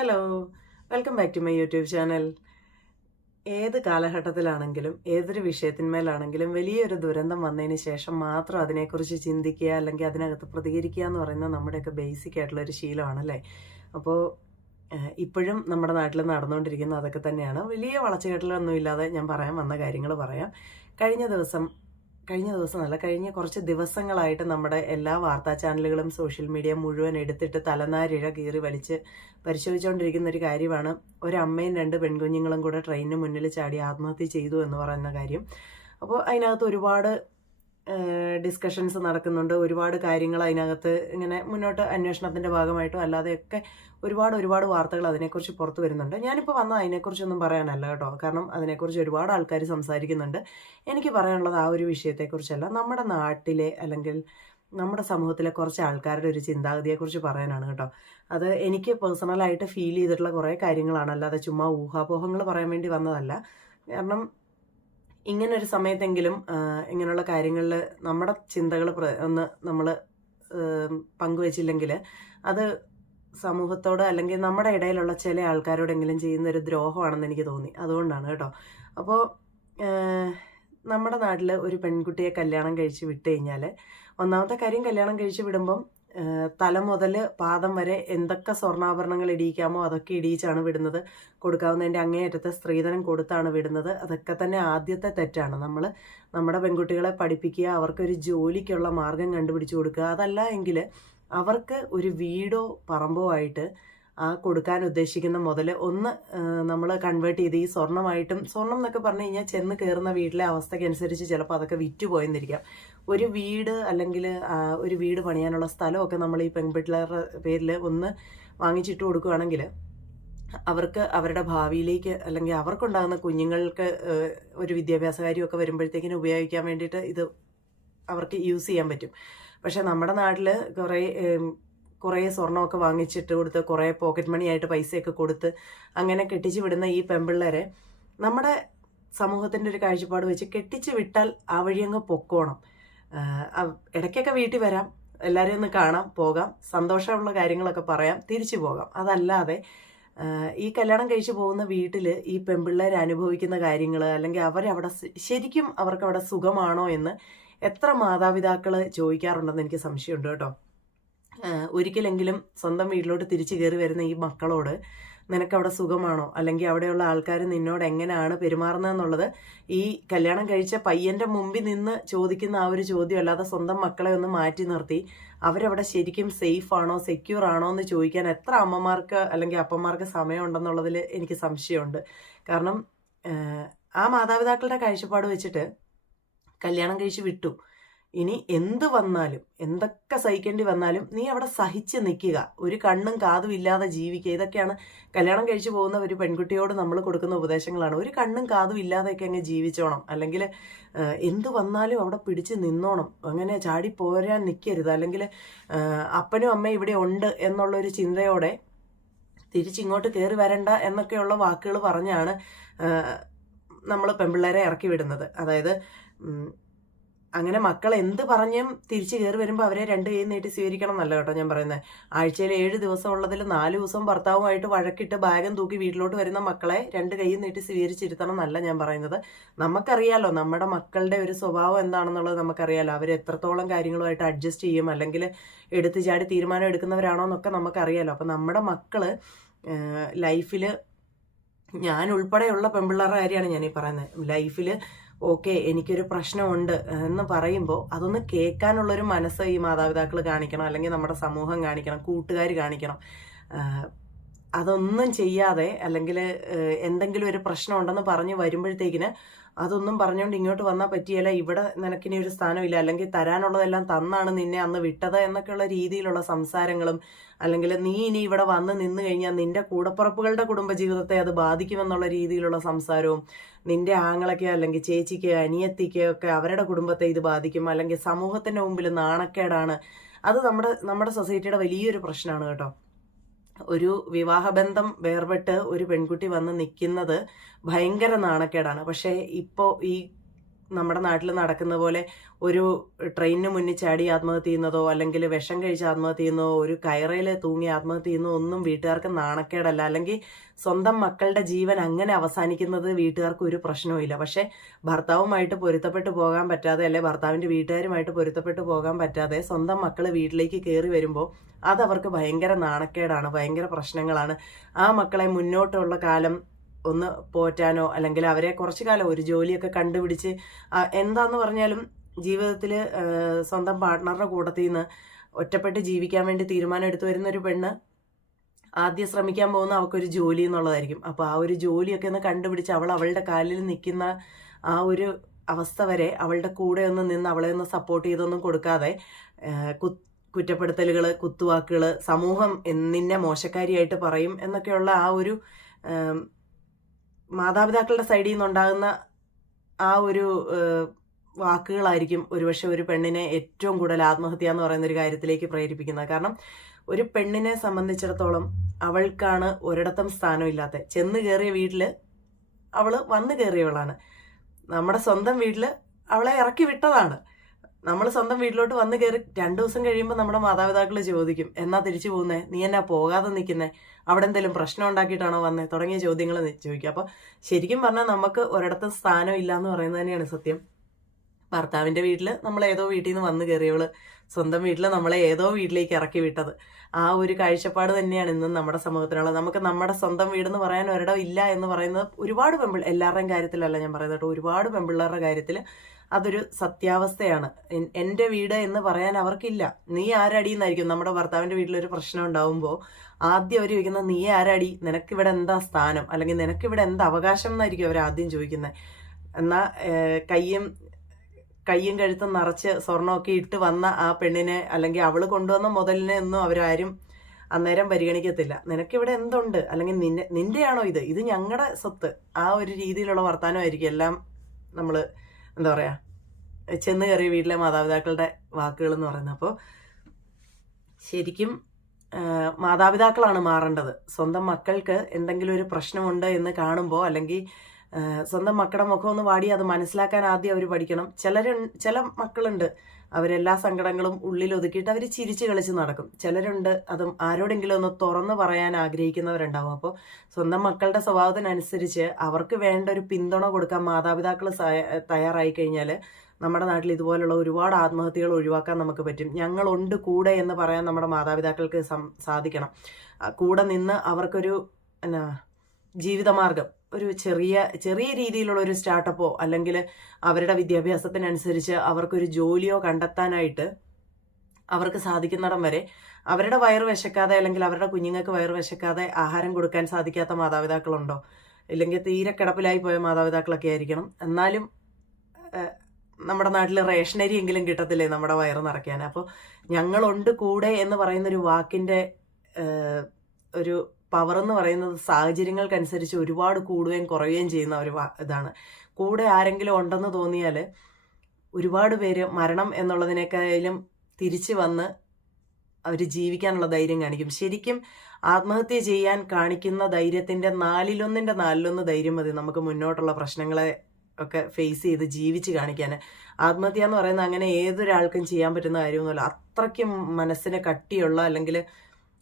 Hello welcome back to my YouTube channel ഏത് കാലഘട്ടത്തിലാണെങ്കിലും ഏതൊരു വിഷയത്തിന്മേലാണെങ്കിലും വലിയൊരു ദുരന്തം വന്നതിന് ശേഷം മാത്രം അതിനെക്കുറിച്ച് ചിന്തിക്കുക അല്ലെങ്കിൽ അതിനകത്ത് പ്രതികരിക്കുക എന്ന് പറയുന്നത് നമ്മുടെയൊക്കെ ബേസിക് ആയിട്ടുള്ള ഒരു ശീലമാണല്ലേ? അപ്പോൾ ഇപ്പോഴും നമ്മുടെ നാട്ടിൽ നടന്നുകൊണ്ടിരിക്കുന്ന അതൊക്കെ തന്നെയാണ്. വലിയ വളച്ചുകെട്ടലൊന്നും ഇല്ലാതെ ഞാൻ പറയാൻ വന്ന കാര്യങ്ങൾ പറയാം. കഴിഞ്ഞ ദിവസം കഴിഞ്ഞ ദിവസമല്ല കഴിഞ്ഞ കുറച്ച് ദിവസങ്ങളായിട്ട് നമ്മുടെ എല്ലാ വാർത്താ ചാനലുകളും സോഷ്യൽ മീഡിയ മുഴുവൻ എടുത്തിട്ട് തലനാരിഴ കീറി വലിച്ച് പരിശോധിച്ചുകൊണ്ടിരിക്കുന്ന ഒരു കാര്യമാണ്. ഒരമ്മയും രണ്ട് പെൺകുഞ്ഞുങ്ങളും കൂടെ ട്രെയിനിന് മുന്നിൽ ചാടി ആത്മഹത്യ ചെയ്തു എന്ന് പറയുന്ന കാര്യം. അപ്പോൾ അതിനകത്ത് ഒരുപാട് ഡിസ്കഷൻസ് നടക്കുന്നുണ്ട്. ഒരുപാട് കാര്യങ്ങൾ അതിനകത്ത് ഇങ്ങനെ മുന്നോട്ട് അന്വേഷണത്തിന്റെ ഭാഗമായിട്ടോ അല്ലാതെയൊക്കെ ഒരുപാട് ഒരുപാട് വാർത്തകൾ അതിനെക്കുറിച്ച് പുറത്തു വരുന്നുണ്ട്. ഞാനിപ്പോൾ വന്ന അതിനെക്കുറിച്ചൊന്നും പറയാനല്ല കേട്ടോ. കാരണം അതിനെക്കുറിച്ച് ഒരുപാട് ആൾക്കാർ സംസാരിക്കുന്നുണ്ട്. എനിക്ക് പറയാനുള്ളത് ആ ഒരു വിഷയത്തെക്കുറിച്ചല്ല. നമ്മുടെ നാട്ടിലെ അല്ലെങ്കിൽ നമ്മുടെ സമൂഹത്തിലെ കുറച്ച് ആൾക്കാരുടെ ഒരു ചിന്താഗതിയെക്കുറിച്ച് പറയാനാണ് കേട്ടോ. അത് എനിക്ക് പേഴ്സണലായിട്ട് ഫീൽ ചെയ്തിട്ടുള്ള കുറേ കാര്യങ്ങളാണ്. അല്ലാതെ ചുമ്മാ ഊഹാപോഹങ്ങൾ പറയാൻ വേണ്ടി വന്നതല്ല. കാരണം ഇങ്ങനെ ഒരു സമയത്തെങ്കിലും ഇങ്ങനെയുള്ള കാര്യങ്ങളിൽ നമ്മുടെ ചിന്തകൾ ഒന്ന് നമ്മൾ പങ്കുവച്ചില്ലെങ്കിൽ അത് സമൂഹത്തോട് അല്ലെങ്കിൽ നമ്മുടെ ഇടയിലുള്ള ചില ആൾക്കാരോടെങ്കിലും ചെയ്യുന്ന ഒരു ദ്രോഹമാണെന്ന് എനിക്ക് തോന്നി. അതുകൊണ്ടാണ് കേട്ടോ. അപ്പോൾ നമ്മുടെ നാട്ടിൽ ഒരു പെൺകുട്ടിയെ കല്യാണം കഴിച്ച് വിട്ട് കഴിഞ്ഞാൽ ഒന്നാമത്തെ കാര്യം കല്യാണം കഴിച്ച് വിടുമ്പം തല മുതൽ പാദം വരെ എന്തൊക്കെ സ്വർണാഭരണങ്ങൾ ഇടിയിക്കാമോ അതൊക്കെ ഇടിയിച്ചാണ് വിടുന്നത്. കൊടുക്കാവുന്നതിന്റെ അങ്ങേയറ്റത്തെ സ്ത്രീധനം കൊടുത്താണ് വിടുന്നത്. അതൊക്കെ തന്നെ ആദ്യത്തെ തെറ്റാണ്. നമ്മൾ നമ്മുടെ പെൺകുട്ടികളെ പഠിപ്പിക്കുക അവർക്കൊരു ജോലിക്കുള്ള മാർഗം കണ്ടുപിടിച്ച് കൊടുക്കുക അതല്ല എങ്കിൽ അവർക്ക് ഒരു വീടോ പറമ്പോ ആയിട്ട് ആ കൊടുക്കാൻ ഉദ്ദേശിക്കുന്ന മുതൽ ഒന്ന് നമ്മൾ കൺവേർട്ട് ചെയ്ത് ഈ സ്വർണമായിട്ടും സ്വർണം എന്നൊക്കെ പറഞ്ഞു കഴിഞ്ഞാൽ ചെന്ന് കയറുന്ന വീട്ടിലെ അവസ്ഥയ്ക്കനുസരിച്ച് ചിലപ്പോൾ അതൊക്കെ വിറ്റ് പോയെന്നിരിക്കാം. ഒരു വീട് അല്ലെങ്കിൽ ഒരു വീട് പണിയാനുള്ള സ്ഥലമൊക്കെ നമ്മൾ ഈ പെൺപിള്ളേരുടെ പേരിൽ ഒന്ന് വാങ്ങിച്ചിട്ട് കൊടുക്കുകയാണെങ്കിൽ അവർക്ക് അവരുടെ ഭാവിയിലേക്ക് അല്ലെങ്കിൽ അവർക്കുണ്ടാകുന്ന കുഞ്ഞുങ്ങൾക്ക് ഒരു വിദ്യാഭ്യാസ കാര്യമൊക്കെ വരുമ്പോഴത്തേക്കിനും ഉപയോഗിക്കാൻ വേണ്ടിയിട്ട് ഇത് അവർക്ക് യൂസ് ചെയ്യാൻ പറ്റും. പക്ഷേ നമ്മുടെ നാട്ടിൽ കുറേ കുറേ സ്വർണമൊക്കെ വാങ്ങിച്ചിട്ട് കൊടുത്ത് കുറേ പോക്കറ്റ് മണിയായിട്ട് പൈസയൊക്കെ കൊടുത്ത് അങ്ങനെ കെട്ടിച്ച് വിടുന്ന ഈ പെമ്പിള്ളേരെ നമ്മുടെ സമൂഹത്തിന്റെ ഒരു കാഴ്ചപ്പാട് വെച്ച് കെട്ടിച്ച് വിട്ടാൽ ആ വഴി അങ്ങ് പൊക്കോണം. ഇടയ്ക്കൊക്കെ വീട്ടിൽ വരാം എല്ലാവരെയും ഒന്ന് കാണാം പോകാം സന്തോഷമുള്ള കാര്യങ്ങളൊക്കെ പറയാം തിരിച്ചു പോകാം. അതല്ലാതെ ഈ കല്യാണം കഴിച്ചു പോകുന്ന വീട്ടിൽ ഈ പെൺപിള്ളേർ അനുഭവിക്കുന്ന കാര്യങ്ങൾ അല്ലെങ്കിൽ അവരവിടെ ശരിക്കും അവർക്ക് അവിടെ സുഖമാണോ എന്ന് എത്ര മാതാപിതാക്കൾ ചോദിക്കാറുണ്ടെന്ന് എനിക്ക് സംശയമുണ്ട് കേട്ടോ. ഒരിക്കലെങ്കിലും സ്വന്തം വീട്ടിലോട്ട് തിരിച്ചു കയറി വരുന്ന ഈ മക്കളോട് നിനക്കവിടെ സുഖമാണോ? അല്ലെങ്കിൽ അവിടെയുള്ള ആൾക്കാർ നിന്നോട് എങ്ങനെയാണ് പെരുമാറുന്നതെന്നുള്ളത് ഈ കല്യാണം കഴിച്ച പയ്യന്റെ മുമ്പിൽ നിന്ന് ചോദിക്കുന്ന ആ ഒരു ചോദ്യം അല്ലാതെ സ്വന്തം മക്കളെ ഒന്ന് മാറ്റി നിർത്തി. അവരവിടെ ശരിക്കും സേഫ് ആണോ സെക്യൂർ ആണോ എന്ന് ചോദിക്കാൻ എത്ര അമ്മമാർക്ക് അല്ലെങ്കിൽ അപ്പന്മാർക്ക് സമയമുണ്ടെന്നുള്ളതിൽ എനിക്ക് സംശയമുണ്ട്. കാരണം ആ മാതാപിതാക്കളുടെ കാഴ്ചപ്പാട് വെച്ചിട്ട് കല്യാണം കഴിച്ച് വിട്ടു. ഇനി എന്ത് വന്നാലും എന്തൊക്കെ സഹിക്കേണ്ടി വന്നാലും നീ അവിടെ സഹിച്ച് നിൽക്കുക. ഒരു കണ്ണും കാതും ഇല്ലാതെ ജീവിക്കുക. ഇതൊക്കെയാണ് കല്യാണം കഴിച്ചു പോകുന്ന ഒരു പെൺകുട്ടിയോട് നമ്മൾ കൊടുക്കുന്ന ഉപദേശങ്ങളാണ്. ഒരു കണ്ണും കാതും ഇല്ലാതെയൊക്കെ അങ്ങ് ജീവിച്ചോണം. അല്ലെങ്കിൽ എന്ത് വന്നാലും അവിടെ പിടിച്ച് നിന്നോണം. അങ്ങനെ ചാടി പോരാൻ നിൽക്കരുത്. അല്ലെങ്കിൽ അപ്പനും അമ്മയും ഇവിടെ ഉണ്ട് എന്നുള്ളൊരു ചിന്തയോടെ തിരിച്ചിങ്ങോട്ട് കയറി വരണ്ട എന്നൊക്കെയുള്ള വാക്കുകൾ പറഞ്ഞാണ് നമ്മൾ പെൺപിള്ളേരെ ഇറക്കി വിടുന്നത്. അതായത് അങ്ങനെ മക്കൾ എന്ത് പറഞ്ഞും തിരിച്ചു കയറി വരുമ്പോൾ അവരെ രണ്ട് കൈ നീട്ടി സ്വീകരിക്കണം എന്നല്ല കേട്ടോ ഞാൻ പറയുന്നത് ആഴ്ചയിൽ ഏഴ് ദിവസം ഉള്ളതിൽ നാല് ദിവസം ഭർത്താവുമായിട്ട് വഴക്കിട്ട് ബാഗും തൂക്കി വീട്ടിലോട്ട് വരുന്ന മക്കളെ രണ്ട് കൈ നീട്ടി സ്വീകരിച്ചിരുത്തണം എന്നല്ല ഞാൻ പറയുന്നത്. നമുക്കറിയാലോ നമ്മുടെ മക്കളുടെ ഒരു സ്വഭാവം എന്താണെന്നുള്ളത് നമുക്കറിയാലോ. അവർ എത്രത്തോളം കാര്യങ്ങളുമായിട്ട് അഡ്ജസ്റ്റ് ചെയ്യും അല്ലെങ്കിൽ എടുത്തു ചാടി തീരുമാനം എടുക്കുന്നവരാണോ എന്നൊക്കെ നമുക്കറിയാലോ. അപ്പം നമ്മുടെ മക്കൾ ലൈഫിൽ ഞാൻ ഉൾപ്പെടെയുള്ള പെൺപിള്ളേരുടെ കാര്യമാണ് ഞാൻ ഈ പറയുന്നത് ലൈഫിൽ ഓക്കെ എനിക്കൊരു പ്രശ്നമുണ്ട് എന്ന് പറയുമ്പോൾ അതൊന്ന് കേൾക്കാനുള്ളൊരു മനസ്സ് ഈ മാതാപിതാക്കൾ കാണിക്കണം അല്ലെങ്കിൽ നമ്മുടെ സമൂഹം കാണിക്കണം കൂട്ടുകാർ കാണിക്കണം. അതൊന്നും ചെയ്യാതെ അല്ലെങ്കിൽ എന്തെങ്കിലും ഒരു പ്രശ്നം ഉണ്ടെന്ന് പറഞ്ഞ് വരുമ്പോഴത്തേക്കിന് അതൊന്നും പറഞ്ഞുകൊണ്ട് ഇങ്ങോട്ട് വന്നാൽ പറ്റിയല്ല ഇവിടെ നിനക്കിനി ഒരു സ്ഥാനമില്ല. അല്ലെങ്കിൽ തരാനുള്ളതെല്ലാം തന്നാണ് നിന്നെ അന്ന് വിട്ടത് എന്നൊക്കെയുള്ള രീതിയിലുള്ള സംസാരങ്ങളും അല്ലെങ്കിൽ നീ ഇനി ഇവിടെ വന്ന് നിന്ന് കഴിഞ്ഞാൽ നിന്റെ കൂടപ്പുറപ്പുകളുടെ കുടുംബജീവിതത്തെ അത് ബാധിക്കുമെന്നുള്ള രീതിയിലുള്ള സംസാരവും നിന്റെ ആങ്ങളൊക്കെയോ അല്ലെങ്കിൽ ചേച്ചിക്ക് അനിയത്തിക്ക് ഒക്കെ അവരുടെ കുടുംബത്തെ ഇത് ബാധിക്കും. അല്ലെങ്കിൽ സമൂഹത്തിന്റെ മുമ്പിൽ നാണക്കേടാണ്. അത് നമ്മുടെ നമ്മുടെ സൊസൈറ്റിയുടെ വലിയൊരു പ്രശ്നമാണ് കേട്ടോ. ഒരു വിവാഹബന്ധം വേർപെട്ട് ഒരു പെൺകുട്ടി വന്ന് നിൽക്കുന്നത് ഭയങ്കര നാണക്കേടാണ്. പക്ഷേ ഇപ്പോൾ ഈ നമ്മുടെ നാട്ടിൽ നടക്കുന്ന പോലെ ഒരു ട്രെയിനിന് മുന്നിൽ ചാടി ആത്മഹത്യ ചെയ്യുന്നതോ അല്ലെങ്കിൽ വിഷം കഴിച്ച് ആത്മഹത്യ ചെയ്യുന്നതോ ഒരു കയറയിൽ തൂങ്ങി ആത്മഹത്യ ചെയ്യുന്നതോ ഒന്നും വീട്ടുകാർക്ക് നാണക്കേടല്ല. അല്ലെങ്കിൽ സ്വന്തം മക്കളുടെ ജീവൻ അങ്ങനെ അവസാനിക്കുന്നത് വീട്ടുകാർക്ക് ഒരു പ്രശ്നവുമില്ല പക്ഷേ ഭർത്താവുമായിട്ട് പൊരുത്തപ്പെട്ടു പോകാൻ പറ്റാതെ അല്ലെ ഭർത്താവിന്റെ വീട്ടുകാരുമായിട്ട് പൊരുത്തപ്പെട്ടു പോകാൻ പറ്റാതെ സ്വന്തം മക്കൾ വീട്ടിലേക്ക് കയറി വരുമ്പോൾ അതവർക്ക് ഭയങ്കര നാണക്കേടാണ് ഭയങ്കര പ്രശ്നങ്ങളാണ്. ആ മക്കളെ മുന്നോട്ടുള്ള കാലം ഒന്ന് പോറ്റാനോ അല്ലെങ്കിൽ അവരെ കുറച്ചു കാലം ഒരു ജോലിയൊക്കെ കണ്ടുപിടിച്ച് എന്താന്ന് പറഞ്ഞാലും ജീവിതത്തിൽ സ്വന്തം പാർട്ട്ണറുടെ കൂട്ടത്തിൽ നിന്ന് ഒറ്റപ്പെട്ട് ജീവിക്കാൻ വേണ്ടി തീരുമാനം എടുത്തു വരുന്ന ഒരു പെണ്ണ് ആദ്യം ശ്രമിക്കാൻ പോകുന്ന അവൾക്കൊരു ജോലി എന്നുള്ളതായിരിക്കും. അപ്പോൾ ആ ഒരു ജോലിയൊക്കെ ഒന്ന് കണ്ടുപിടിച്ച് അവൾ അവളുടെ കാലിൽ നിൽക്കുന്ന ആ ഒരു അവസ്ഥ വരെ അവളുടെ കൂടെ ഒന്ന് നിന്ന് അവളെ ഒന്ന് സപ്പോർട്ട് ചെയ്തൊന്നും കൊടുക്കാതെ കുറ്റപ്പെടുത്തലുകൾ കുത്തുവാക്കുകൾ സമൂഹം നിന്നെ മോശക്കാരിയായിട്ട് പറയും എന്നൊക്കെയുള്ള ആ ഒരു മാതാപിതാക്കളുടെ സൈഡിൽ നിന്നുണ്ടാകുന്ന ആ ഒരു വാക്കുകളായിരിക്കും ഒരുപക്ഷെ ഒരു പെണ്ണിനെ ഏറ്റവും കൂടുതൽ ആത്മഹത്യ എന്ന് പറയുന്ന ഒരു കാര്യത്തിലേക്ക് പ്രേരിപ്പിക്കുന്നത്. കാരണം ഒരു പെണ്ണിനെ സംബന്ധിച്ചിടത്തോളം അവൾക്കാണ് ഒരിടത്തും സ്ഥാനമില്ലാത്ത. ചെന്ന് കയറിയ വീട്ടിൽ അവൾ വന്നു കയറിയവളാണ് നമ്മുടെ സ്വന്തം വീട്ടിൽ അവളെ ഇറക്കി വിട്ടതാണ്. നമ്മൾ സ്വന്തം വീട്ടിലോട്ട് വന്ന് കയറി രണ്ടു ദിവസം കഴിയുമ്പോൾ നമ്മുടെ മാതാപിതാക്കൾ ചോദിക്കും എന്നാ തിരിച്ചു പോകുന്നേ? നീ എന്നാ പോകാതെ നിൽക്കുന്നേ അവിടെ എന്തെങ്കിലും പ്രശ്നം ഉണ്ടാക്കിയിട്ടാണോ വന്നത് തുടങ്ങിയ ചോദ്യങ്ങൾ ചോദിക്കുക അപ്പോൾ ശരിക്കും പറഞ്ഞാൽ നമുക്ക് ഒരിടത്ത് സ്ഥാനം ഇല്ല എന്ന് പറയുന്നത് തന്നെയാണ് സത്യം. ഭർത്താവിന്റെ വീട്ടിൽ നമ്മൾ ഏതോ വീട്ടിൽ നിന്ന് വന്ന് കയറിയവൾ സ്വന്തം വീട്ടിൽ നമ്മളെ ഏതോ വീട്ടിലേക്ക് ഇറക്കി വിട്ടത്. ആ ഒരു കാഴ്ചപ്പാട് തന്നെയാണ് ഇന്നും നമ്മുടെ സമൂഹത്തിനുള്ളത്. നമുക്ക് നമ്മുടെ സ്വന്തം വീടെന്ന് പറയാൻ ഒരിടം ഇല്ല എന്ന് പറയുന്നത് ഒരുപാട് പെമ്പിൾ എല്ലാവരുടെയും കാര്യത്തിലല്ല ഞാൻ പറയുന്നത് കേട്ടോ. ഒരുപാട് പെമ്പിള്ളേരുടെ കാര്യത്തിൽ അതൊരു സത്യാവസ്ഥയാണ്. എന്റെ വീട് എന്ന് പറയാൻ അവർക്കില്ല. നീ ആരടിയിൽ നിന്നായിരിക്കും നമ്മുടെ ഭർത്താവിന്റെ വീട്ടിലൊരു പ്രശ്നം ഉണ്ടാവുമ്പോൾ ആദ്യം അവർ ചോദിക്കുന്നത് നീ ആരാടി? നിനക്കിവിടെ എന്താ സ്ഥാനം? അല്ലെങ്കിൽ നിനക്കിവിടെ എന്താ അവകാശം എന്നായിരിക്കും അവർ ആദ്യം ചോദിക്കുന്നത്. എന്നാൽ കയ്യും കയ്യും കഴുത്തും നിറച്ച് സ്വർണമൊക്കെ ഇട്ട് വന്ന ആ പെണ്ണിനെ അല്ലെങ്കിൽ അവൾ കൊണ്ടുവന്ന മുതലിനെ ഒന്നും അവരാരും അന്നേരം പരിഗണിക്കത്തില്ല. നിനക്കിവിടെ എന്തുണ്ട്? അല്ലെങ്കിൽ നിന്നെ നിന്റെയാണോ ഇത്? ഇത് ഞങ്ങളുടെ സ്വത്ത്. ആ ഒരു രീതിയിലുള്ള വർത്തമാനമായിരിക്കും എല്ലാം നമ്മൾ എന്താ പറയുക ചെന്ന് കയറിയ വീട്ടിലെ മാതാപിതാക്കളുടെ വാക്കുകൾ എന്ന് പറയുന്നത്. അപ്പോൾ ശരിക്കും മാതാപിതാക്കളാണ് മാറേണ്ടത്. സ്വന്തം മക്കൾക്ക് എന്തെങ്കിലും ഒരു പ്രശ്നമുണ്ട് എന്ന് കാണുമ്പോൾ അല്ലെങ്കിൽ സ്വന്തം മക്കളുടെ മുഖം ഒന്ന് വാടി അത് മനസ്സിലാക്കാൻ ആദ്യം അവർ പഠിക്കണം. ചിലരു ചില മക്കളുണ്ട്. അവരെല്ലാ സങ്കടങ്ങളും ഉള്ളിൽ ഒതുക്കിയിട്ട് അവർ ചിരിച്ച് കളിച്ച് നടക്കും. ചിലരുണ്ട് അതും ആരോടെങ്കിലും ഒന്ന് തുറന്നു പറയാൻ ആഗ്രഹിക്കുന്നവരുണ്ടാവും. അപ്പോൾ സ്വന്തം മക്കളുടെ സ്വഭാവത്തിനനുസരിച്ച് അവർക്ക് വേണ്ട ഒരു പിന്തുണ കൊടുക്കാൻ മാതാപിതാക്കൾ തയ്യാറായി കഴിഞ്ഞാൽ നമ്മുടെ നാട്ടിൽ ഇതുപോലുള്ള ഒരുപാട് ആത്മഹത്യകൾ ഒഴിവാക്കാൻ നമുക്ക് പറ്റും. ഞങ്ങളുണ്ട് കൂടെ എന്ന് പറയാൻ നമ്മുടെ മാതാപിതാക്കൾക്ക് സാധിക്കണം. കൂടെ നിന്ന് അവർക്കൊരു എന്നാ ജീവിതമാർഗം ഒരു ചെറിയ ചെറിയ രീതിയിലുള്ള ഒരു സ്റ്റാർട്ടപ്പോ അല്ലെങ്കിൽ അവരുടെ വിദ്യാഭ്യാസത്തിനനുസരിച്ച് അവർക്കൊരു ജോലിയോ കണ്ടെത്താനായിട്ട് അവർക്ക് സാധിക്കുന്നിടം വരെ അവരുടെ വയറ് വിശക്കാതെ അല്ലെങ്കിൽ അവരുടെ കുഞ്ഞുങ്ങൾക്ക് വയറ് വിശക്കാതെ ആഹാരം കൊടുക്കാൻ സാധിക്കാത്ത മാതാപിതാക്കളുണ്ടോ? ഇല്ലെങ്കിൽ തീരെ കിടപ്പിലായി പോയ മാതാപിതാക്കളൊക്കെ ആയിരിക്കണം. എന്നാലും നമ്മുടെ നാട്ടിൽ റേഷനരി എങ്കിലും കിട്ടത്തില്ലേ നമ്മുടെ വയറ് നിറയ്ക്കാൻ? അപ്പോൾ ഞങ്ങളുണ്ട് കൂടെ എന്ന് പറയുന്നൊരു വാക്കിന്റെ ഒരു പവർ എന്ന് പറയുന്നത് സാഹചര്യങ്ങൾക്കനുസരിച്ച് ഒരുപാട് കൂടുകയും കുറയുകയും ചെയ്യുന്ന ഒരു ഇതാണ്. കൂടെ ആരെങ്കിലും ഉണ്ടെന്ന് തോന്നിയാൽ ഒരുപാട് പേര് മരണം എന്നുള്ളതിനേക്കാളും തിരിച്ചു വന്ന് അവർ ജീവിക്കാനുള്ള ധൈര്യം കാണിക്കും. ശരിക്കും ആത്മഹത്യ ചെയ്യാൻ കാണിക്കുന്ന ധൈര്യത്തിന്റെ നാലിലൊന്നിന്റെ നാലിലൊന്ന് ധൈര്യം മതി നമുക്ക് മുന്നോട്ടുള്ള പ്രശ്നങ്ങളെ ഒക്കെ ഫേസ് ചെയ്ത് ജീവിച്ച് കാണിക്കാൻ ആത്മഹത്യ എന്ന് പറയുന്നത് അങ്ങനെ ഏതൊരാൾക്കും ചെയ്യാൻ പറ്റുന്ന കാര്യമൊന്നുമല്ല. അത്രയ്ക്കും മനസ്സിന് കട്ടിയുള്ള അല്ലെങ്കിൽ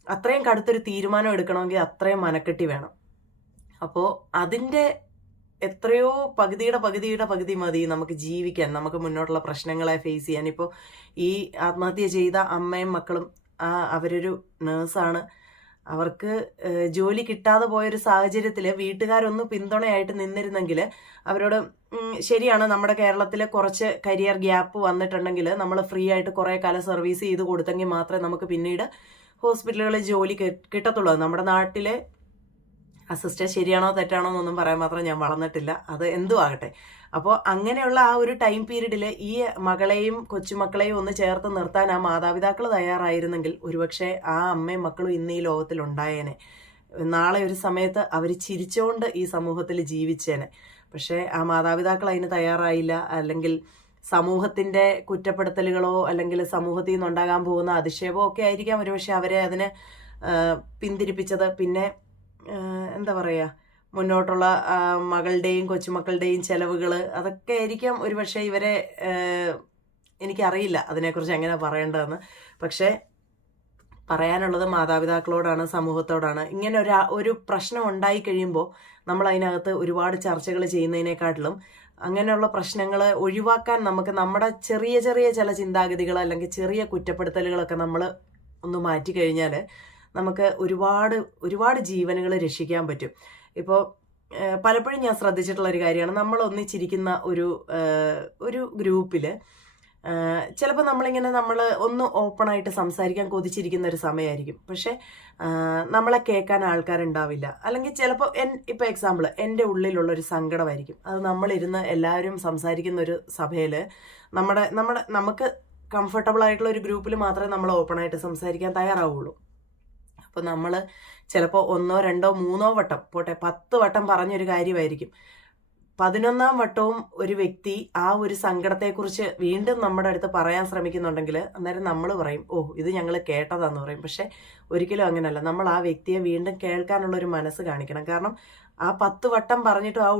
അത്രയും കടുത്തൊരു തീരുമാനം എടുക്കണമെങ്കിൽ അത്രയും മനക്കെട്ടി വേണം. അപ്പോൾ അതിന്റെ എത്രയോ പകുതിയുടെ പകുതിയുടെ പകുതി മതി നമുക്ക് ജീവിക്കാൻ നമുക്ക് മുന്നോട്ടുള്ള പ്രശ്നങ്ങളെ ഫേസ് ചെയ്യാൻ. ഇപ്പോൾ ഈ ആത്മഹത്യ ചെയ്ത അമ്മയും മക്കളും അവരൊരു നേഴ്സാണ് അവർക്ക് ജോലി കിട്ടാതെ പോയൊരു സാഹചര്യത്തിൽ വീട്ടുകാരൊന്ന് പിന്തുണയായിട്ട് നിന്നിരുന്നെങ്കിൽ അവരോട് ശരിയാണ്. നമ്മുടെ കേരളത്തിൽ കുറച്ച് കരിയർ ഗ്യാപ്പ് വന്നിട്ടുണ്ടെങ്കിൽ നമ്മൾ ഫ്രീ ആയിട്ട് കുറേ കാലം സർവീസ് ചെയ്ത് കൊടുത്തെങ്കിൽ മാത്രമേ നമുക്ക് പിന്നീട് ഹോസ്പിറ്റലുകളിൽ ജോലി കിട്ടത്തുള്ളൂ. നമ്മുടെ നാട്ടിലെ അസിസ്റ്റർ ശരിയാണോ തെറ്റാണോ എന്നൊന്നും പറയാൻ മാത്രം ഞാൻ വളർന്നിട്ടില്ല. അത് എന്തും ആകട്ടെ. അപ്പോൾ അങ്ങനെയുള്ള ആ ഒരു ടൈം പീരീഡിൽ ഈ മകളെയും കൊച്ചുമക്കളെയും ഒന്ന് ചേർത്ത് നിർത്താൻ ആ മാതാപിതാക്കൾ തയ്യാറായിരുന്നെങ്കിൽ ഒരുപക്ഷെ ആ അമ്മയും മക്കളും ഇന്ന് ഈ ലോകത്തിൽ ഉണ്ടായേനെ നാളെ ഒരു സമയത്ത് അവർ ചിരിച്ചുകൊണ്ട് ഈ സമൂഹത്തിൽ ജീവിച്ചേനെ. പക്ഷേ ആ മാതാപിതാക്കൾ അതിന് തയ്യാറായില്ല. അല്ലെങ്കിൽ സമൂഹത്തിന്റെ കുറ്റപ്പെടുത്തലുകളോ അല്ലെങ്കിൽ സമൂഹത്തിൽ നിന്നുണ്ടാകാൻ പോകുന്ന അധിക്ഷേപമോ ഒക്കെ ആയിരിക്കാം ഒരുപക്ഷെ അവരെ അതിനെ പിന്തിരിപ്പിച്ചത്. പിന്നെ എന്താ പറയുക മുന്നോട്ടുള്ള മകളുടെയും കൊച്ചുമക്കളുടെയും ചെലവുകൾ അതൊക്കെ ആയിരിക്കാം ഒരുപക്ഷെ ഇവരെ എനിക്കറിയില്ല അതിനെക്കുറിച്ച് എങ്ങനെ പറയേണ്ടതെന്ന്. പക്ഷേ പറയാനുള്ളത് മാതാപിതാക്കളോടാണ് സമൂഹത്തോടാണ്. ഇങ്ങനെ ഒരു ഒരു പ്രശ്നം ഉണ്ടായി കഴിയുമ്പോൾ നമ്മൾ അതിനകത്ത് ഒരുപാട് ചർച്ചകൾ ചെയ്യുന്നതിനെക്കാട്ടിലും അങ്ങനെയുള്ള പ്രശ്നങ്ങൾ ഒഴിവാക്കാൻ നമുക്ക് നമ്മുടെ ചെറിയ ചെറിയ ചില ചിന്താഗതികൾ അല്ലെങ്കിൽ ചെറിയ കുറ്റപ്പെടുത്തലുകളൊക്കെ നമ്മൾ ഒന്ന് മാറ്റി കഴിഞ്ഞാൽ നമുക്ക് ഒരുപാട് ഒരുപാട് ജീവനുകൾ രക്ഷിക്കാൻ പറ്റും. ഇപ്പോൾ പലപ്പോഴും ഞാൻ ശ്രദ്ധിച്ചിട്ടുള്ള ഒരു കാര്യമാണ്. നമ്മൾ ഒന്നിച്ചിരിക്കുന്ന ഒരു ഒരു ഗ്രൂപ്പിൽ ചിലപ്പോൾ നമ്മളിങ്ങനെ നമ്മൾ ഒന്ന് ഓപ്പണായിട്ട് സംസാരിക്കാൻ കൊതിച്ചിരിക്കുന്ന ഒരു സമയമായിരിക്കും പക്ഷെ നമ്മളെ കേൾക്കാൻ ആൾക്കാരുണ്ടാവില്ല. അല്ലെങ്കിൽ ചിലപ്പോൾ എൻ ഇപ്പോൾ എക്സാമ്പിൾ എന്റെ ഉള്ളിലുള്ള ഒരു സങ്കടമായിരിക്കും. അത് നമ്മളിരുന്ന് എല്ലാവരും സംസാരിക്കുന്ന ഒരു സഭയിൽ നമ്മുടെ നമ്മുടെ നമുക്ക് കംഫർട്ടബിൾ ആയിട്ടുള്ള ഒരു ഗ്രൂപ്പിൽ മാത്രമേ നമ്മൾ ഓപ്പണായിട്ട് സംസാരിക്കാൻ തയ്യാറാവുള്ളൂ. അപ്പോൾ നമ്മൾ ചിലപ്പോൾ ഒന്നോ രണ്ടോ മൂന്നോ വട്ടം പോട്ടെ പത്ത് വട്ടം പറഞ്ഞൊരു കാര്യമായിരിക്കും. പതിനൊന്നാം വട്ടവും ഒരു വ്യക്തി ആ ഒരു സങ്കടത്തെക്കുറിച്ച് വീണ്ടും നമ്മുടെ അടുത്ത് പറയാൻ ശ്രമിക്കുന്നുണ്ടെങ്കിൽ അന്നേരം നമ്മൾ പറയും ഓ ഇത് ഞങ്ങൾ കേട്ടതാന്ന് പറയും. പക്ഷെ ഒരിക്കലും അങ്ങനെയല്ല. നമ്മൾ ആ വ്യക്തിയെ വീണ്ടും കേൾക്കാനുള്ള ഒരു മനസ്സ് കാണിക്കണം. കാരണം ആ പത്ത് വട്ടം പറഞ്ഞിട്ട് ആ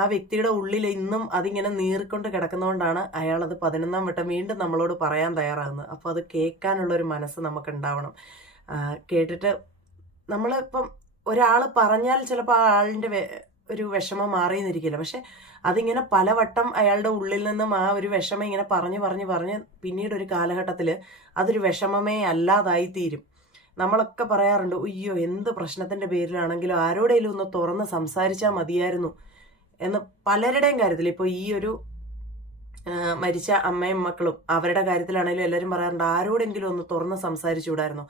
ആ വ്യക്തിയുടെ ഉള്ളിൽ ഇന്നും അതിങ്ങനെ നീറിക്കൊണ്ട് കിടക്കുന്നതുകൊണ്ടാണ് അയാൾ അത് പതിനൊന്നാം വട്ടം വീണ്ടും നമ്മളോട് പറയാൻ തയ്യാറാകുന്നത്. അപ്പോൾ അത് കേൾക്കാനുള്ള ഒരു മനസ്സ് നമുക്ക് ഉണ്ടാവണം കേട്ടിട്ട് നമ്മളിപ്പം ഒരാൾ പറഞ്ഞാൽ ചിലപ്പോൾ ആ ആളിന്റെ ഒരു വിഷമം മാറിയെന്നിരിക്കില്ല. പക്ഷെ അതിങ്ങനെ പലവട്ടം അയാളുടെ ഉള്ളിൽ നിന്നും ആ ഒരു വിഷമം ഇങ്ങനെ പറഞ്ഞു പറഞ്ഞു പറഞ്ഞ് പിന്നീട് ഒരു കാലഘട്ടത്തിൽ അതൊരു വിഷമമേ അല്ലാതായി തീരും നമ്മളൊക്കെ പറയാറുണ്ട് അയ്യോ എന്ത് പ്രശ്നത്തിന്റെ പേരിലാണെങ്കിലും ആരോടെങ്കിലും ഒന്ന് തുറന്ന് സംസാരിച്ചാൽ മതിയായിരുന്നു എന്ന് പലരുടെയും കാര്യത്തിൽ ഇപ്പോൾ ഈ ഒരു മരിച്ച അമ്മയും മക്കളും അവരുടെ കാര്യത്തിലാണെങ്കിലും എല്ലാവരും പറയാറുണ്ട് ആരോടെങ്കിലും ഒന്ന് തുറന്ന് സംസാരിച്ചുകൂടായിരുന്നു?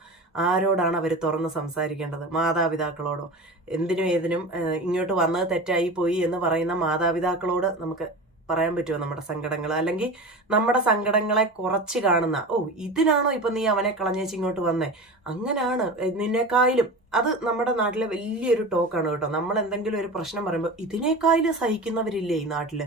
ആരോടാണ് അവർ തുറന്ന് സംസാരിക്കേണ്ടത്? മാതാപിതാക്കളോടോ? എന്തിനും ഏതിനും ഇങ്ങോട്ട് വന്നത് തെറ്റായി പോയി എന്ന് പറയുന്ന മാതാപിതാക്കളോട് നമുക്ക് പറയാൻ പറ്റുമോ നമ്മുടെ സങ്കടങ്ങൾ അല്ലെങ്കിൽ നമ്മുടെ സങ്കടങ്ങളെ കുറച്ച് കാണുന്ന ഓ ഇതിനാണോ ഇപ്പം നീ അവനെ കളഞ്ഞേച്ച് ഇങ്ങോട്ട് വന്നേ? അങ്ങനാണ് നിന്നേക്കായാലും. അത് നമ്മുടെ നാട്ടിലെ വലിയൊരു ടോക്കാണ് കേട്ടോ. നമ്മൾ എന്തെങ്കിലും ഒരു പ്രശ്നം പറയുമ്പോൾ ഇതിനേക്കായാലും സഹിക്കുന്നവരില്ലേ ഈ നാട്ടിൽ?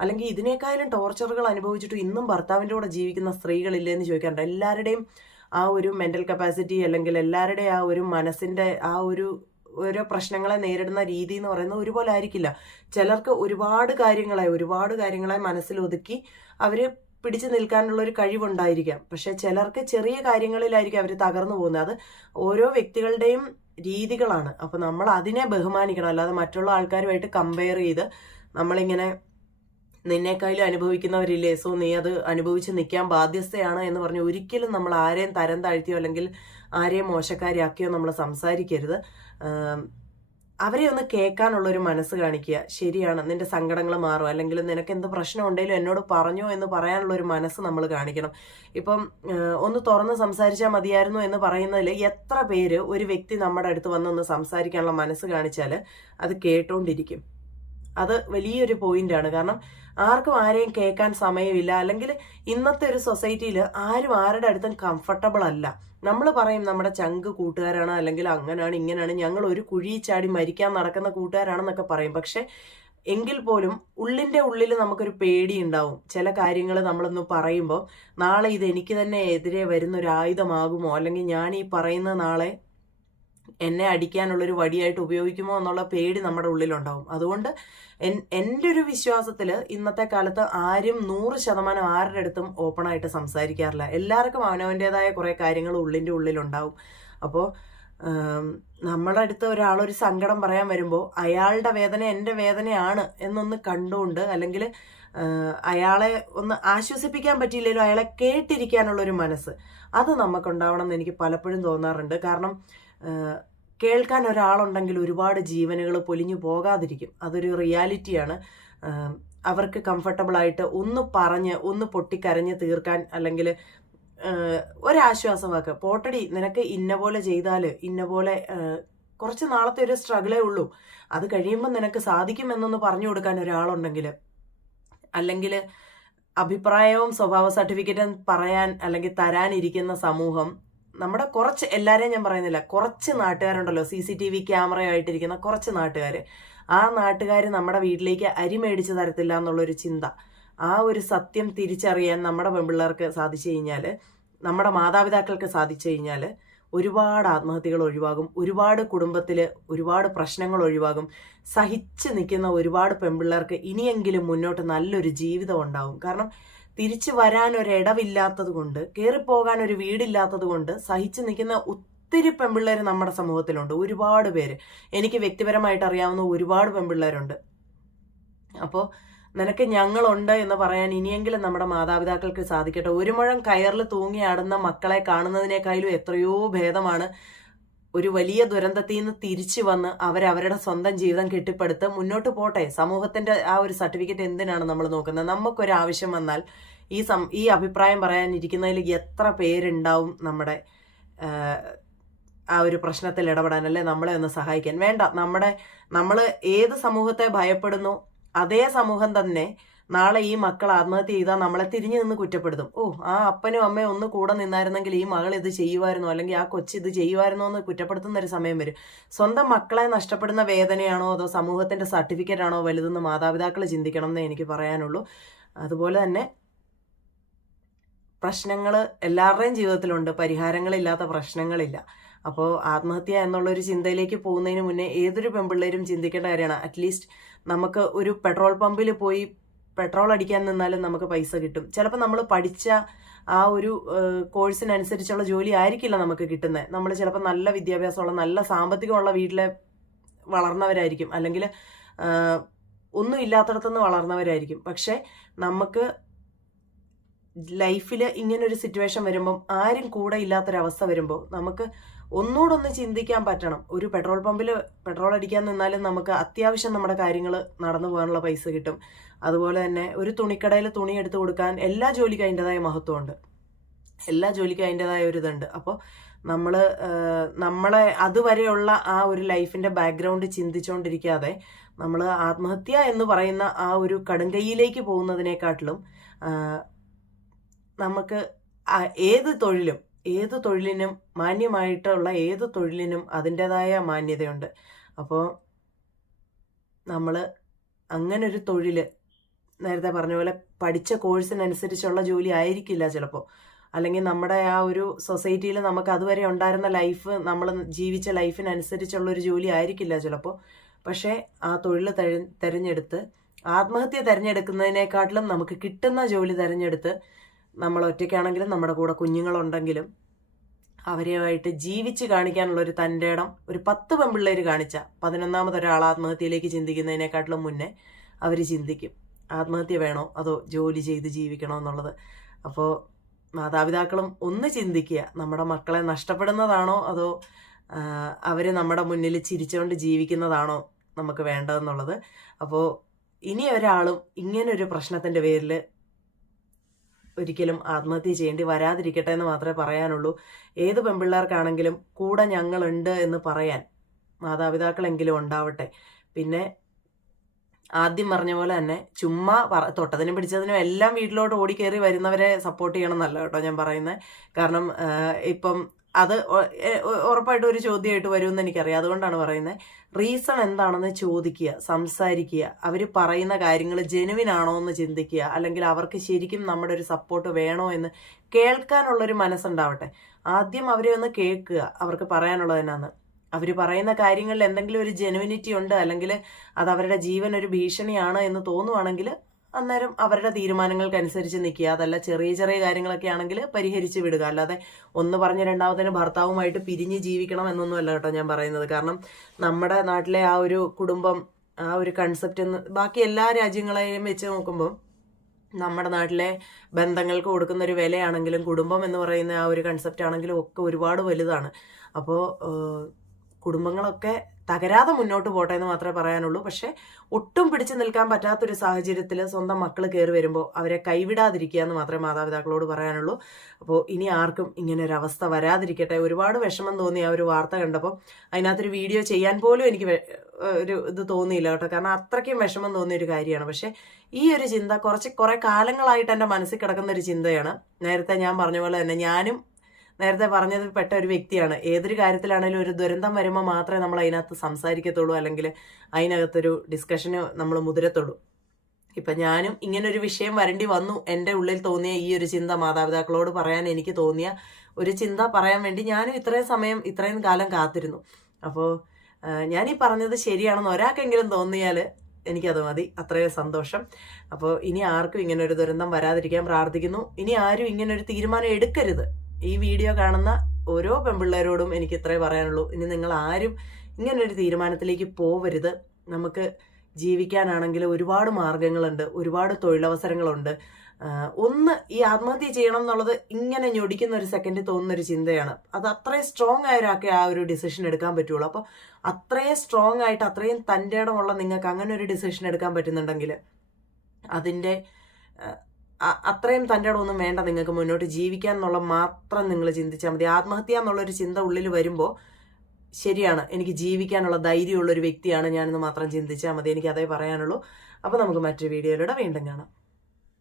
അല്ലെങ്കിൽ ഇതിനേക്കാളും ടോർച്ചറുകൾ അനുഭവിച്ചിട്ട് ഇന്നും ഭർത്താവിന്റെ കൂടെ ജീവിക്കുന്ന സ്ത്രീകളില്ലേ എന്ന് ചോദിക്കാറുണ്ട്. എല്ലാവരുടെയും ആ ഒരു മെന്റൽ കപ്പാസിറ്റി അല്ലെങ്കിൽ എല്ലാവരുടെയും ആ ഒരു മനസ്സിന്റെ ആ ഒരു ഓരോ പ്രശ്നങ്ങളെ നേരിടുന്ന രീതി എന്ന് പറയുന്നത് ഒരുപോലെ ആയിരിക്കില്ല. ചിലർക്ക് ഒരുപാട് കാര്യങ്ങളെ ഒരുപാട് കാര്യങ്ങളെ മനസ്സിൽ ഒതുക്കി അവർ പിടിച്ചു നിൽക്കാനുള്ള ഒരു കഴിവുണ്ടായിരിക്കാം. പക്ഷെ ചിലർക്ക് ചെറിയ കാര്യങ്ങളിലായിരിക്കും അവർ തകർന്നു പോകുന്നത്. അത് ഓരോ വ്യക്തികളുടെയും രീതികളാണ്. അപ്പോൾ നമ്മൾ അതിനെ ബഹുമാനിക്കണം. അല്ലാതെ മറ്റുള്ള ആൾക്കാരുമായിട്ട് കമ്പയർ ചെയ്ത് നമ്മളിങ്ങനെ നിന്നേക്കാളും അനുഭവിക്കുന്നവരില്ലേ? സോ നീ അത് അനുഭവിച്ച് നിൽക്കാൻ ബാധ്യസ്ഥയാണ് എന്ന് പറഞ്ഞ് ഒരിക്കലും നമ്മൾ ആരെയും തരം താഴ്ത്തിയോ അല്ലെങ്കിൽ ആരെയും മോശക്കാരിയാക്കിയോ നമ്മൾ സംസാരിക്കരുത്. അവരെ ഒന്ന് കേൾക്കാനുള്ള ഒരു മനസ്സ് കാണിക്കുക. ശരിയാണ് നിന്റെ സങ്കടങ്ങൾ മാറും. അല്ലെങ്കിൽ നിനക്ക് എന്ത് പ്രശ്നം ഉണ്ടെങ്കിലും എന്നോട് പറഞ്ഞോ എന്ന് പറയാനുള്ള ഒരു മനസ്സ് നമ്മൾ കാണിക്കണം. ഇപ്പം ഒന്ന് തുറന്ന് സംസാരിച്ചാൽ മതിയായിരുന്നു എന്ന് പറയുന്നതിൽ എത്ര പേര് ഒരു വ്യക്തി നമ്മുടെ അടുത്ത് വന്നൊന്ന് സംസാരിക്കാനുള്ള മനസ്സ് കാണിച്ചാൽ അത് കേട്ടോണ്ടിരിക്കും. അത് വലിയൊരു പോയിന്റാണ്. കാരണം ആർക്കും ആരെയും കേൾക്കാൻ സമയമില്ല. അല്ലെങ്കിൽ ഇന്നത്തെ ഒരു സൊസൈറ്റിയിൽ ആരും ആരുടെ അടുത്തും കംഫർട്ടബിൾ അല്ല. നമ്മൾ പറയും നമ്മുടെ ചങ്ക് കൂട്ടുകാരാണ് അല്ലെങ്കിൽ അങ്ങനെയാണ് ഇങ്ങനെയാണ് ഞങ്ങൾ ഒരു കുഴി ചാടി മരിക്കാൻ നടക്കുന്ന കൂട്ടുകാരാണെന്നൊക്കെ പറയും. പക്ഷെ എങ്കിൽ പോലും ഉള്ളിന്റെ ഉള്ളിൽ നമുക്കൊരു പേടി ഉണ്ടാവും. ചില കാര്യങ്ങൾ നമ്മളൊന്ന് പറയുമ്പോൾ നാളെ ഇത് എനിക്ക് തന്നെ എതിരെ വരുന്ന ഒരു ആയുധമാകുമോ അല്ലെങ്കിൽ ഞാൻ ഈ പറയുന്ന നാളെ എന്നെ അടിക്കാനുള്ളൊരു വടിയായിട്ട് ഉപയോഗിക്കുമോ എന്നുള്ള പേടി നമ്മുടെ ഉള്ളിലുണ്ടാവും. അതുകൊണ്ട് എൻ- എന്റെ ഒരു വിശ്വാസത്തിൽ ഇന്നത്തെ കാലത്ത് ആരും നൂറ് ശതമാനം ആരുടെ അടുത്തും ഓപ്പണായിട്ട് സംസാരിക്കാറില്ല. എല്ലാവർക്കും അവനവന്റെതായ കുറേ കാര്യങ്ങൾ ഉള്ളിന്റെ ഉള്ളിലുണ്ടാവും. അപ്പോൾ നമ്മുടെ അടുത്ത് ഒരാളൊരു സങ്കടം പറയാൻ വരുമ്പോൾ അയാളുടെ വേദന എന്റെ വേദനയാണ് എന്നൊന്ന് കണ്ടുകൊണ്ട് അല്ലെങ്കിൽ അയാളെ ഒന്ന് ആശ്വസിപ്പിക്കാൻ പറ്റിയില്ലെങ്കിലും അയാളെ കേട്ടിരിക്കാനുള്ളൊരു മനസ്സ്. അത് നമുക്കുണ്ടാവണം എന്ന് എനിക്ക് പലപ്പോഴും തോന്നാറുണ്ട്. കാരണം കേൾക്കാൻ ഒരാളുണ്ടെങ്കിൽ ഒരുപാട് ജീവനുകൾ പൊലിഞ്ഞു പോകാതിരിക്കും. അതൊരു റിയാലിറ്റിയാണ്. അവർക്ക് കംഫർട്ടബിൾ ആയിട്ട് ഒന്ന് പറഞ്ഞ് ഒന്ന് പൊട്ടിക്കരഞ്ഞ് തീർക്കാൻ അല്ലെങ്കിൽ ഒരാശ്വാസമാക്കുക. പോട്ടടി നിനക്ക് ഇന്ന പോലെ ചെയ്താൽ ഇന്ന പോലെ കുറച്ച് നാളത്തെ ഒരു സ്ട്രഗിളേ ഉള്ളൂ. അത് കഴിയുമ്പോൾ നിനക്ക് സാധിക്കുമെന്നൊന്ന് പറഞ്ഞു കൊടുക്കാൻ ഒരാളുണ്ടെങ്കിൽ അല്ലെങ്കിൽ അഭിപ്രായവും സ്വഭാവ സർട്ടിഫിക്കറ്റും പറയാൻ അല്ലെങ്കിൽ തരാനിരിക്കുന്ന സമൂഹം നമ്മുടെ കുറച്ച് എല്ലാവരെയും ഞാൻ പറയുന്നില്ല കുറച്ച് നാട്ടുകാരുണ്ടല്ലോ സി സി ടി വി ക്യാമറയായിട്ടിരിക്കുന്ന കുറച്ച് നാട്ടുകാർ ആ നാട്ടുകാർ നമ്മുടെ വീട്ടിലേക്ക് അരി മേടിച്ച് തരത്തില്ല എന്നുള്ളൊരു ചിന്ത. ആ ഒരു സത്യം തിരിച്ചറിയാൻ നമ്മുടെ പെൺപിള്ളേർക്ക് സാധിച്ചു കഴിഞ്ഞാൽ നമ്മുടെ മാതാപിതാക്കൾക്ക് സാധിച്ചു കഴിഞ്ഞാൽ ഒരുപാട് ആത്മഹത്യകൾ ഒഴിവാകും ഒരുപാട് കുടുംബത്തിൽ ഒരുപാട് പ്രശ്നങ്ങൾ ഒഴിവാകും. സഹിച്ച് നിൽക്കുന്ന ഒരുപാട് പെൺപിള്ളേർക്ക് ഇനിയെങ്കിലും മുന്നോട്ട് നല്ലൊരു ജീവിതം ഉണ്ടാവും. കാരണം തിരിച്ചു വരാൻ ഒരു ഇടവില്ലാത്തത് കൊണ്ട് കയറിപ്പോകാൻ ഒരു വീടില്ലാത്തത് കൊണ്ട് സഹിച്ചു നിൽക്കുന്ന ഒത്തിരി പെൺപിള്ളേർ നമ്മുടെ സമൂഹത്തിലുണ്ട്. ഒരുപാട് പേര്. എനിക്ക് വ്യക്തിപരമായിട്ട് അറിയാവുന്ന ഒരുപാട് പെൺപിള്ളേരുണ്ട്. അപ്പോൾ നിനക്ക് ഞങ്ങളുണ്ട് എന്ന് പറയാൻ ഇനിയെങ്കിലും നമ്മുടെ മാതാപിതാക്കൾക്ക് സാധിക്കട്ടെ. ഒരു മുഴം കയറിൽ തൂങ്ങിയാടുന്ന മക്കളെ കാണുന്നതിനേക്കാളും എത്രയോ ഭേദമാണ് ഒരു വലിയ ദുരന്തത്തിൽ നിന്ന് തിരിച്ചു വന്ന് അവരവരുടെ സ്വന്തം ജീവിതം കെട്ടിപ്പടുത്ത് മുന്നോട്ട് പോട്ടെ. സമൂഹത്തിന്റെ ആ ഒരു സർട്ടിഫിക്കറ്റ് എന്തിനാണ് നമ്മൾ നോക്കുന്നത്? നമുക്കൊരു ആവശ്യം വന്നാൽ ഈ സം ഈ അഭിപ്രായം പറയാനിരിക്കുന്നതിൽ എത്ര പേരുണ്ടാവും നമ്മുടെ ആ ഒരു പ്രശ്നത്തിൽ ഇടപെടാൻ അല്ലെ നമ്മളെ ഒന്ന് സഹായിക്കാൻ? വേണ്ട. നമ്മുടെ നമ്മൾ ഏത് സമൂഹത്തെ ഭയപ്പെടുന്നു അതേ സമൂഹം തന്നെ നാളെ ഈ മക്കൾ ആത്മഹത്യ ചെയ്താൽ നമ്മളെ തിരിഞ്ഞു നിന്ന് കുറ്റപ്പെടുത്തും. ഓ ആ അപ്പനും അമ്മയും ഒന്ന് കൂടെ നിന്നായിരുന്നെങ്കിൽ ഈ മകൾ ഇത് ചെയ്യുമായിരുന്നോ. അല്ലെങ്കിൽ ആ കൊച്ചു ഇത് ചെയ്യുമായിരുന്നോ എന്ന് കുറ്റപ്പെടുത്തുന്ന ഒരു സമയം വരും. സ്വന്തം മക്കളെ നഷ്ടപ്പെടുന്ന വേദനയാണോ അതോ സമൂഹത്തിന്റെ സർട്ടിഫിക്കറ്റ് ആണോ വലുതെന്ന് മാതാപിതാക്കൾ ചിന്തിക്കണം എന്നേ എനിക്ക് പറയാനുള്ളൂ. അതുപോലെ തന്നെ പ്രശ്നങ്ങൾ എല്ലാവരുടെയും ജീവിതത്തിലുണ്ട്. പരിഹാരങ്ങളില്ലാത്ത പ്രശ്നങ്ങളില്ല. അപ്പോൾ ആത്മഹത്യ എന്നുള്ളൊരു ചിന്തയിലേക്ക് പോകുന്നതിന് മുന്നേ ഏതൊരു പെൺപിള്ളേരും ചിന്തിക്കേണ്ട കാര്യമാണ്. അറ്റ്ലീസ്റ്റ് നമുക്ക് ഒരു പെട്രോൾ പമ്പിൽ പോയി പെട്രോൾ അടിക്കാൻ നിന്നാലും നമുക്ക് പൈസ കിട്ടും. ചിലപ്പോൾ നമ്മൾ പഠിച്ച ആ ഒരു കോഴ്സിനനുസരിച്ചുള്ള ജോലി ആയിരിക്കില്ല നമുക്ക് കിട്ടുന്നത് നമ്മൾ ചിലപ്പോൾ നല്ല വിദ്യാഭ്യാസമുള്ള നല്ല സാമ്പത്തികമുള്ള വീട്ടിലെ വളർന്നവരായിരിക്കും. അല്ലെങ്കിൽ ഒന്നും ഇല്ലാത്തടത്തുനിന്ന് വളർന്നവരായിരിക്കും. പക്ഷേ നമുക്ക് ലൈഫിൽ ഇങ്ങനൊരു സിറ്റുവേഷൻ വരുമ്പം ആരും കൂടെ ഇല്ലാത്തൊരവസ്ഥ വരുമ്പോൾ നമുക്ക് ഒന്നുകൂടെ ഒന്ന് ചിന്തിക്കാൻ പറ്റണം. ഒരു പെട്രോൾ പമ്പിൽ പെട്രോൾ അടിക്കാൻ നിന്നാലും നമുക്ക് അത്യാവശ്യം നമ്മുടെ കാര്യങ്ങൾ നടന്നു പോകാനുള്ള പൈസ കിട്ടും. അതുപോലെ തന്നെ ഒരു തുണിക്കടയിൽ തുണി എടുത്തു കൊടുക്കാൻ എല്ലാ ജോലിക്കും അതിന്റെതായ മഹത്വമുണ്ട്. എല്ലാ ജോലിക്കും അതിന്റെതായ ഒരു ഇതുണ്ട്. അപ്പോൾ നമ്മൾ നമ്മളെ അതുവരെയുള്ള ആ ഒരു ലൈഫിന്റെ ബാക്ക്ഗ്രൗണ്ട് ചിന്തിച്ചുകൊണ്ടിരിക്കാതെ നമ്മൾ ആത്മഹത്യ എന്ന് പറയുന്ന ആ ഒരു കടുങ്കൈയിലേക്ക് പോകുന്നതിനേക്കാട്ടിലും നമുക്ക് ഏത് തൊഴിലും ഏത് തൊഴിലിനും മാന്യമായിട്ടുള്ള ഏത് തൊഴിലിനും അതിന്റെതായ മാന്യതയുണ്ട്. അപ്പോൾ നമ്മൾ അങ്ങനെ ഒരു തൊഴിൽ നേരത്തെ പറഞ്ഞ പോലെ പഠിച്ച കോഴ്സിനനുസരിച്ചുള്ള ജോലി ആയിരിക്കില്ല ചിലപ്പോൾ അല്ലെങ്കിൽ നമ്മുടെ ആ ഒരു സൊസൈറ്റിയിൽ നമുക്ക് അതുവരെ ഉണ്ടായിരുന്ന ലൈഫ് നമ്മൾ ജീവിച്ച ലൈഫിനനുസരിച്ചുള്ള ഒരു ജോലി ആയിരിക്കില്ല ചിലപ്പോൾ പക്ഷേ ആ തൊഴിൽ തെരഞ്ഞെടുത്ത് ആത്മഹത്യ തിരഞ്ഞെടുക്കുന്നതിനേക്കാട്ടിലും നമുക്ക് കിട്ടുന്ന ജോലി തിരഞ്ഞെടുത്ത് നമ്മൾ ഒറ്റയ്ക്കാണെങ്കിലും നമ്മുടെ കൂടെ കുഞ്ഞുങ്ങളുണ്ടെങ്കിലും അവരെയായിട്ട് ജീവിച്ച് കാണിക്കാനുള്ള ഒരു തന്റെ ഇടം ഒരു പത്ത് പെൺപിള്ളേർ കാണിച്ച പതിനൊന്നാമത് ഒരാൾ ആത്മഹത്യയിലേക്ക് ചിന്തിക്കുന്നതിനെക്കാട്ടിലും മുന്നേ അവർ ചിന്തിക്കും. ആത്മഹത്യ വേണോ? അതോ ജോലി ചെയ്ത് ജീവിക്കണോ എന്നുള്ളത്. അപ്പോൾ മാതാപിതാക്കളും ഒന്ന് ചിന്തിക്കുക നമ്മുടെ മക്കളെ നഷ്ടപ്പെടുന്നതാണോ? അതോ അവർ നമ്മുടെ മുന്നിൽ ചിരിച്ചുകൊണ്ട് ജീവിക്കുന്നതാണോ നമുക്ക് വേണ്ടതെന്നുള്ളത്. അപ്പോൾ ഇനി ഒരാളും ഇങ്ങനൊരു പ്രശ്നത്തിന്റെ പേരിൽ ഒരിക്കലും ആത്മഹത്യ ചെയ്യേണ്ടി വരാതിരിക്കട്ടെ എന്ന് മാത്രമേ പറയാനുള്ളൂ. ഏത് പെൺപിള്ളേർക്കാണെങ്കിലും കൂടെ ഞങ്ങളുണ്ട് എന്ന് പറയാൻ മാതാപിതാക്കളെങ്കിലും ഉണ്ടാവട്ടെ. പിന്നെ ആദ്യം പറഞ്ഞ പോലെ തന്നെ ചുമ്മാ തൊട്ടതിനും പിടിച്ചതിനും എല്ലാം വീട്ടിലോട്ട് ഓടിക്കേറി വരുന്നവരെ സപ്പോർട്ട് ചെയ്യണം എന്നല്ല കേട്ടോ ഞാൻ പറയുന്നത് കാരണം ഇപ്പം അത് ഉറപ്പായിട്ടും ഒരു ചോദ്യമായിട്ട് വരുമെന്ന് എനിക്കറിയാം. അതുകൊണ്ടാണ് പറയുന്നത് റീസൺ എന്താണെന്ന് ചോദിക്കുക സംസാരിക്കുക അവർ പറയുന്ന കാര്യങ്ങൾ ജെനുവിൻ ആണോ എന്ന് ചിന്തിക്കുക അല്ലെങ്കിൽ അവർക്ക് ശരിക്കും നമ്മുടെ ഒരു സപ്പോർട്ട് വേണോ എന്ന് കേൾക്കാനുള്ളൊരു മനസ്സുണ്ടാവട്ടെ. ആദ്യം അവരെ ഒന്ന് കേൾക്കുക അവർക്ക് പറയാനുള്ളത് അവർ പറയുന്ന കാര്യങ്ങളിൽ എന്തെങ്കിലും ഒരു ജെനുവിനിറ്റി ഉണ്ട് അല്ലെങ്കിൽ അത് അവരുടെ ജീവൻ ഒരു ഭീഷണിയാണ് എന്ന് തോന്നുവാണെങ്കിൽ അന്നേരം അവരുടെ തീരുമാനങ്ങൾക്കനുസരിച്ച് നിൽക്കുക. അതല്ല ചെറിയ ചെറിയ കാര്യങ്ങളൊക്കെ ആണെങ്കിൽ പരിഹരിച്ച് വിടുക. അല്ലാതെ ഒന്ന് പറഞ്ഞ് രണ്ടാമത്തേന് ഭർത്താവുമായിട്ട് പിരിഞ്ഞ് ജീവിക്കണം എന്നൊന്നുമല്ല കേട്ടോ ഞാൻ പറയുന്നത്. കാരണം നമ്മുടെ നാട്ടിലെ ആ ഒരു കുടുംബം ആ ഒരു കൺസെപ്റ്റ് എന്ന് ബാക്കി എല്ലാ രാജ്യങ്ങളെയും വെച്ച് നോക്കുമ്പോൾ നമ്മുടെ നാട്ടിലെ ബന്ധങ്ങൾക്ക് കൊടുക്കുന്ന ഒരു വിലയാണെങ്കിലും കുടുംബം എന്ന് പറയുന്ന ആ ഒരു കൺസെപ്റ്റ് ആണെങ്കിലും ഒക്കെ ഒരുപാട് വലുതാണ്. അപ്പോൾ കുടുംബങ്ങളൊക്കെ തകരാതെ മുന്നോട്ട് പോട്ടെ എന്ന് മാത്രമേ പറയാനുള്ളൂ. പക്ഷെ ഒട്ടും പിടിച്ചു നിൽക്കാൻ പറ്റാത്തൊരു സാഹചര്യത്തിൽ സ്വന്തം മക്കൾ കയറി വരുമ്പോൾ അവരെ കൈവിടാതിരിക്കുക എന്ന് മാത്രമേ മാതാപിതാക്കളോട് പറയാനുള്ളൂ. അപ്പോൾ ഇനി ആർക്കും ഇങ്ങനെ ഒരു അവസ്ഥ വരാതിരിക്കട്ടെ. ഒരുപാട് വിഷമം തോന്നി ആ ഒരു വാർത്ത കണ്ടപ്പോൾ അതിനകത്തൊരു വീഡിയോ ചെയ്യാൻ പോലും എനിക്ക് ഒരു ഇത് തോന്നിയില്ല കേട്ടോ. കാരണം അത്രയ്ക്കും വിഷമം തോന്നിയ ഒരു കാര്യമാണ്. പക്ഷേ ഈ ഒരു ചിന്ത കുറച്ച് കുറേ കാലങ്ങളായിട്ട് എന്റെ മനസ്സിൽ കിടക്കുന്ന ഒരു ചിന്തയാണ്. നേരത്തെ ഞാൻ പറഞ്ഞ പോലെ തന്നെ ഞാനും നേരത്തെ പറഞ്ഞതിൽ പെട്ട ഒരു വ്യക്തിയാണ്. ഏതൊരു കാര്യത്തിലാണെങ്കിലും ഒരു ദുരന്തം വരുമ്പോൾ മാത്രമേ നമ്മൾ അതിനകത്ത് സംസാരിക്കത്തുള്ളൂ. അല്ലെങ്കിൽ അതിനകത്തൊരു ഡിസ്കഷന് നമ്മൾ മുതിരത്തുള്ളൂ. ഇപ്പം ഞാനും ഇങ്ങനൊരു വിഷയം വരേണ്ടി വന്നു. എന്റെ ഉള്ളിൽ തോന്നിയ ഈ ഒരു ചിന്ത മാതാപിതാക്കളോട് പറയാൻ എനിക്ക് തോന്നിയ ഒരു ചിന്ത പറയാൻ വേണ്ടി ഞാനും ഇത്രയും സമയം ഇത്രയും കാലം കാത്തിരുന്നു. അപ്പോൾ ഈ പറഞ്ഞത് ശരിയാണെന്ന് ഒരാൾക്കെങ്കിലും തോന്നിയാൽ എനിക്കത് മതി. അത്രയും സന്തോഷം. അപ്പോൾ ഇനി ആർക്കും ഇങ്ങനെ ഒരു ദുരന്തം വരാതിരിക്കാൻ പ്രാർത്ഥിക്കുന്നു. ഇനി ആരും ഇങ്ങനെ ഒരു തീരുമാനം എടുക്കരുത്. ഈ വീഡിയോ കാണുന്ന ഓരോ പെൺപിള്ളേരോടും എനിക്ക് ഇത്രേ പറയാനുള്ളൂ. ഇനി നിങ്ങൾ ആരും ഇങ്ങനൊരു തീരുമാനത്തിലേക്ക് പോവരുത്. നമുക്ക് ജീവിക്കാനാണെങ്കിൽ ഒരുപാട് മാർഗങ്ങളുണ്ട് ഒരുപാട് തൊഴിലവസരങ്ങളുണ്ട്. ഒന്ന് ഈ ആത്മഹത്യ ചെയ്യണം എന്നുള്ളത് ഇങ്ങനെ ഞൊടിക്കുന്ന ഒരു സെക്കൻഡ് തോന്നുന്ന ഒരു ചിന്തയാണ്. അത് അത്രയും സ്ട്രോങ് ആയ ഒരാൾക്കേ ആ ഒരു ഡിസിഷൻ എടുക്കാൻ പറ്റുള്ളൂ. അപ്പോൾ അത്രയും സ്ട്രോങ് ആയിട്ട് അത്രയും തന്റെ ഇടമുള്ള നിങ്ങൾക്ക് അങ്ങനെ ഒരു ഡിസിഷൻ എടുക്കാൻ പറ്റുന്നുണ്ടെങ്കിൽ അതിന്റെ അത്രയും തന്റെ ഒന്നും വേണ്ട നിങ്ങൾക്ക് മുന്നോട്ട് ജീവിക്കാൻ എന്നുള്ള മാത്രം നിങ്ങൾ ചിന്തിച്ചാൽ മതി. ആത്മഹത്യ എന്നുള്ളൊരു ചിന്ത ഉള്ളിൽ വരുമ്പോൾ ശരിയാണ്. എനിക്ക് ജീവിക്കാനുള്ള ധൈര്യമുള്ള ഒരു വ്യക്തിയാണ് ഞാനെന്ന് മാത്രം ചിന്തിച്ചാൽ മതി. എനിക്ക് അതേ പറയാനുള്ളൂ. അപ്പോൾ നമുക്ക് മറ്റൊരു വീഡിയോയിലൂടെ വീണ്ടും കാണാം.